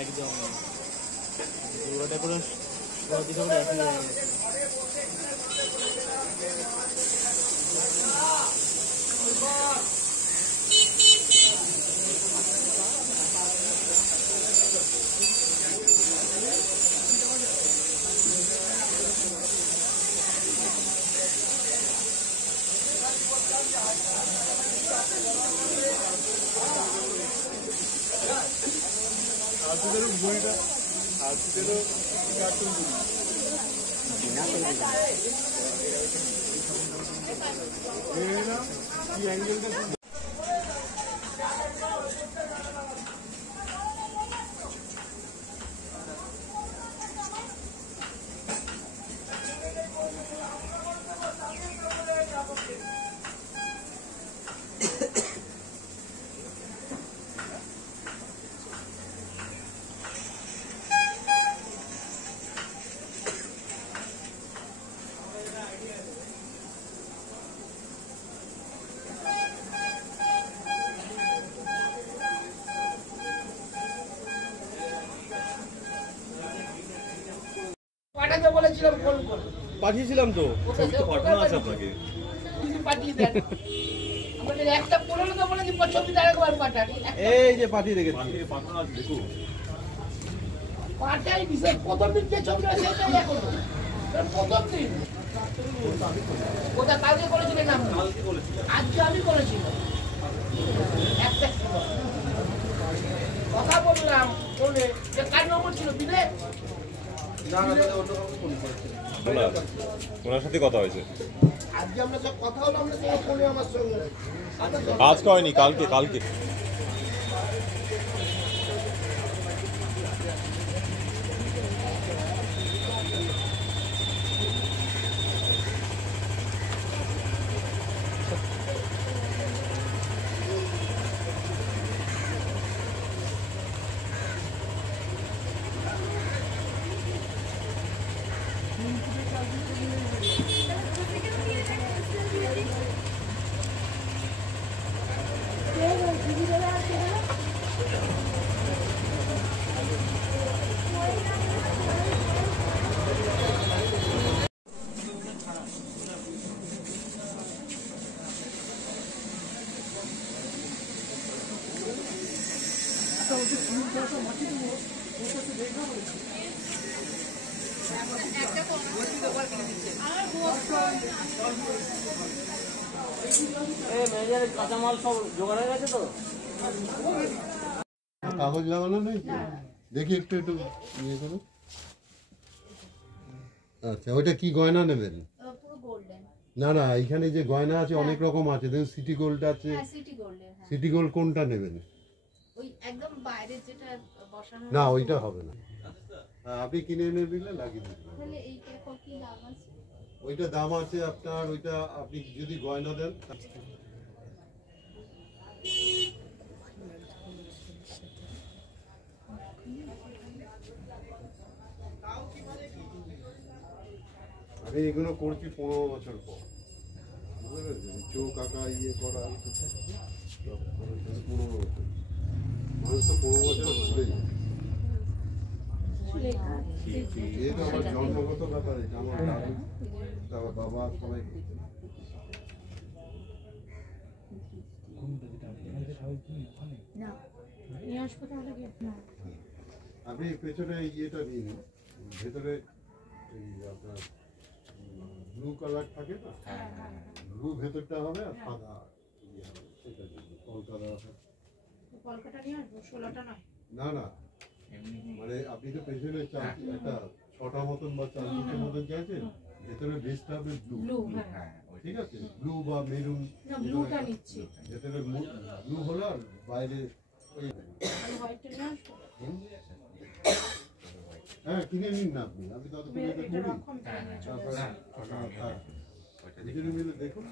একদম পুরোটা পুরো দিকে করে একই হয়ে গেছে। বইটা কার্টুন কি অ্যাঙ্গেলটা পাঠিয়েছিলাম তো ছবি তো পাঠানো আছে আপনাকে এই যে পাঠিয়ে রেখেছি পাঠানো আছে দেখুন পাঠাই দিছে প্রথম দিন যে ছবিটা সেটাই এখন প্রথম দিন ওটা কালকে করেছিলেন না কালকে করেছিলেন আজকে আমি করেছিলাম একটা কথা বললাম বলে যে কার নম্বর ছিল বিবেক না না অন্য ফোন করেছিল ওনার সাথে কথা হয়েছে আজকে আমরা সব কথা হলো আমরা সব ফোনে আমার সঙ্গে আজকে হয়নি কালকে কালকে কাঁচামাল সব জোগাড় হয়ে গেছে তো কাগজ লাগানো নেই দেখি একটু একটু ইয়ে করো আচ্ছা ওইটা কি গয়না নেবেন না না এখানে যে গয়না আছে অনেক রকম আছে দেখুন সিটি গোল্ড আছে সিটি গোল্ড কোনটা নেবেন ওই একদম বাইরে যেটা বসানো না ওইটা হবে না আপনি কিনে এনে দিলে লাগিয়ে দিবেন তাহলে এইটা কি দাম আছে ওইটা দাম আছে আপনার ওইটা আপনি যদি গয়না দেন আমি এগুলো করছি 15 বছর পর বুঝতে পেরেছেন চোখ আঁকা ইয়ে করা 15 বছর মানুষ তো 15 বছর ভুলে যায় যেহেতু আমার জন্মগত ব্যাপার এটা আমার দাদু তারপর বাবা সবাই আপনি পেছনে ইয়েটা নিয়ে নিন ভেতরে আপনার ব্লু কালার থাকে না ব্লু ভেতরটা হবে আর সাদা ইয়ে হবে সেটা কলকাতা নিয়ে আসবো 16টা নয় না না মানে আপনি তো পেছনে একটা 6টা মতন বা 4 মতন চাইছেন ভেতরে বেসটা হবে ব্লু ঠিক আছে ব্লু বা মেরুন না ব্লুটা নিচ্ছি ভেতরে ব্লু হলো আর বাইরে ওই হোয়াইটটা নিয়ে আসবো হ্যাঁ কিনে নিন না আপনি ততক্ষণ এটা করি তারপরে মিলে দেখুন